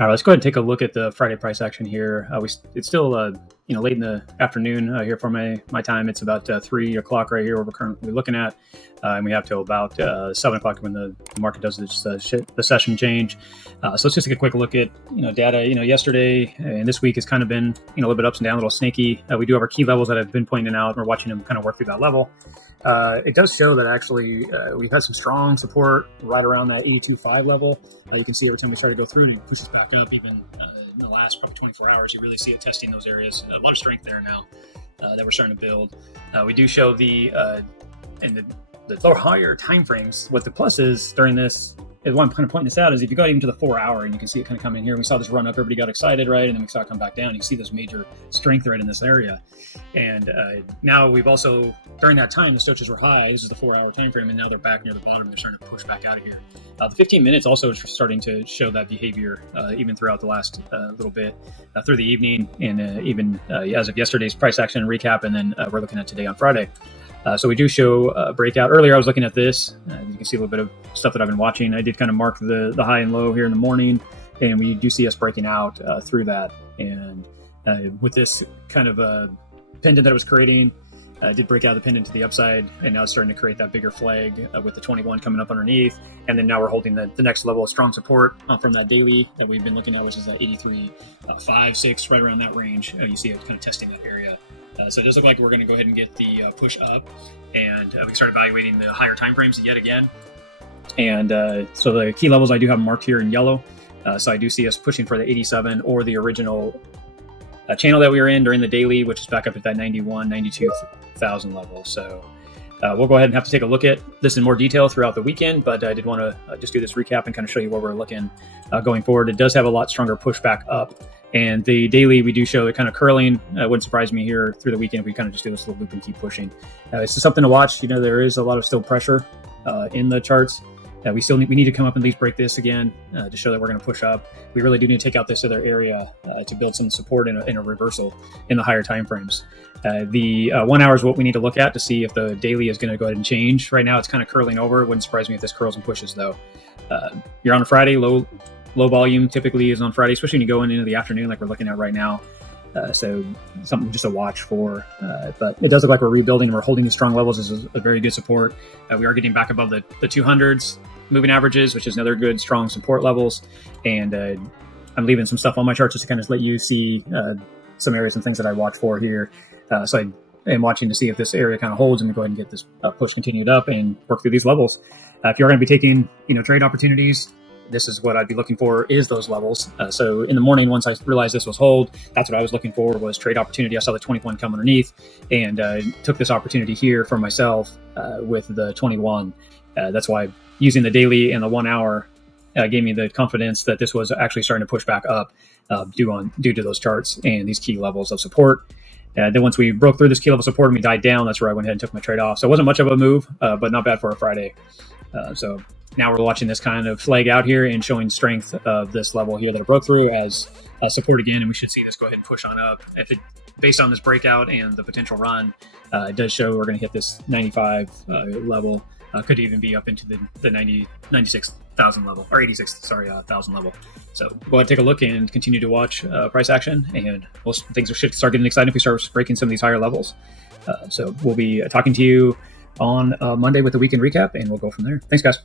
All right, let's go ahead and take a look at the Friday price action here. It's still late in the afternoon here for my time. It's about 3 o'clock right here, what we're currently looking at, and we have till about 7 o'clock when the market does the session change. So let's just take a quick look at data. Yesterday and this week has kind of been a little bit ups and down, a little snaky. We do have our key levels that I've been pointing out. We're watching them kind of work through that level. It does show that actually we've had some strong support right around that 82.5 level. You can see every time we start to go through it pushes back up. Even in the last probably 24 hours, you really see it testing those areas. A lot of strength there now that we're starting to build. We do show in the lower higher time frames. What the plus is during this, is why I'm kind of pointing this out, is if you go even to the 4 hour and you can see it kind of come in here. We saw this run up, everybody got excited, right? And then we saw it come back down. You see this major strength right in this area. And now we've also, during that time, the stochastics were high. This is the 4 hour time frame, and now they're back near the bottom. They're starting to push back out of here. The 15 minutes also is starting to show that behavior even throughout the last little bit through the evening, and even as of yesterday's price action recap, and then we're looking at today on Friday. So we do show breakout. Earlier, I was looking at this. You can see a little bit of stuff that I've been watching. I did kind of mark the high and low here in the morning, and we do see us breaking out through that. And with this kind of pendant that it was creating, did break out the pendant to the upside, and now it's starting to create that bigger flag with the 21 coming up underneath. And then now we're holding the next level of strong support from that daily that we've been looking at, which is that 83.5, 6, right around that range. You see it kind of testing that area. So it does look like we're going to go ahead and get the push up, and we can start evaluating the higher time frames yet again. And so the key levels I do have marked here in yellow. So I do see us pushing for the 87 or the original channel that we were in during the daily, which is back up at that 91, 92,000 level. So we'll go ahead and have to take a look at this in more detail throughout the weekend, but I did want to just do this recap and kind of show you where we're looking going forward. It does have a lot stronger pushback up. And the daily, we do show it kind of curling. Wouldn't surprise me here through the weekend if we kind of just do this little loop and keep pushing. It's just something to watch. There is a lot of still pressure in the charts. We need to come up and at least break this again to show that we're going to push up. We really do need to take out this other area to build some support in a reversal in the higher time frames. The 1 hour is what we need to look at to see if the daily is going to go ahead and change. Right now, it's kind of curling over. It wouldn't surprise me if this curls and pushes, though. You're on a Friday, low volume typically is on Friday, especially when you go into the afternoon like we're looking at right now. So something just to watch for. But it does look like we're rebuilding and we're holding the strong levels as a very good support. We are getting back above the 200s moving averages, which is another good strong support levels. And I'm leaving some stuff on my chart just to kind of let you see some areas and things that I watch for here. So I am watching to see if this area kind of holds, and we go ahead and get this push continued up and work through these levels. If you're going to be taking trade opportunities, this is what I'd be looking for, is those levels. So in the morning, once I realized this was hold, that's what I was looking for, was trade opportunity. I saw the 21 come underneath and took this opportunity here for myself with the 21. That's why using the daily and the 1 hour gave me the confidence that this was actually starting to push back up due to those charts and these key levels of support. Then once we broke through this key level support and we died down, that's where I went ahead and took my trade off. So it wasn't much of a move, but not bad for a Friday. So now we're watching this kind of flag out here and showing strength of this level here that it broke through as support again, and we should see this go ahead and push on up. Based on this breakout and the potential run, it does show we're going to hit this 95 level. Could even be up into the 96,000 level, or 86,000 level. So go ahead and take a look and continue to watch price action, and things should start getting exciting if we start breaking some of these higher levels. So we'll be talking to you on Monday with the weekend recap, and we'll go from there. Thanks, guys.